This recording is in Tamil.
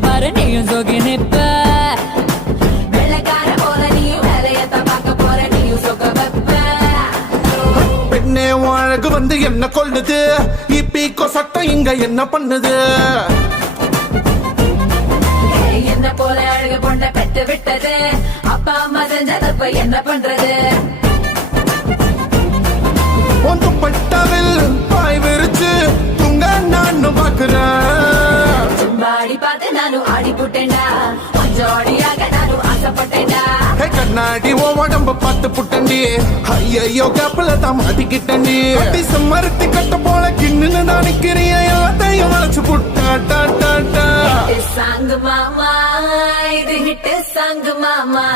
பாரு நீயும் சொகி நிப்ப வெள்ளக்கார போல நீயும் வேலையத்த பார்க்க போற நீயும் சொக வெப்ப பெண்ணே அழகு வந்து என்ன கொள்ளுது இப்பீக்கோ சட்டம் இங்க என்ன பண்ணுது என்ன போல அழகு பொண்ண பெற்று விட்டது அப்பா அம்மா செஞ்சதப்ப என்ன பண்றது ஒன்று பட்டாவில் பாய் விரிச்சு துங்க நானும் பாக்குறேன் சும்பாடி பார்த்து நானும் ஆடி புட்டேன்டா கொஞ்சம் ஆடியாக நானும் ஆசைப்பட்டேன்டா கண்ணாடி ஓ உடம்ப பார்த்து புட்டண்டி ஐயோ கேப்பல தான் மாட்டிக்கிட்டண்டி மறுத்தி கட்ட போல கிண்ணுன்னு தான் நிக்கிறிய எல்லாத்தையும் வளைச்சு புட்டா சாங்கு மாமா இது ஹிட் சாங்கு மாமா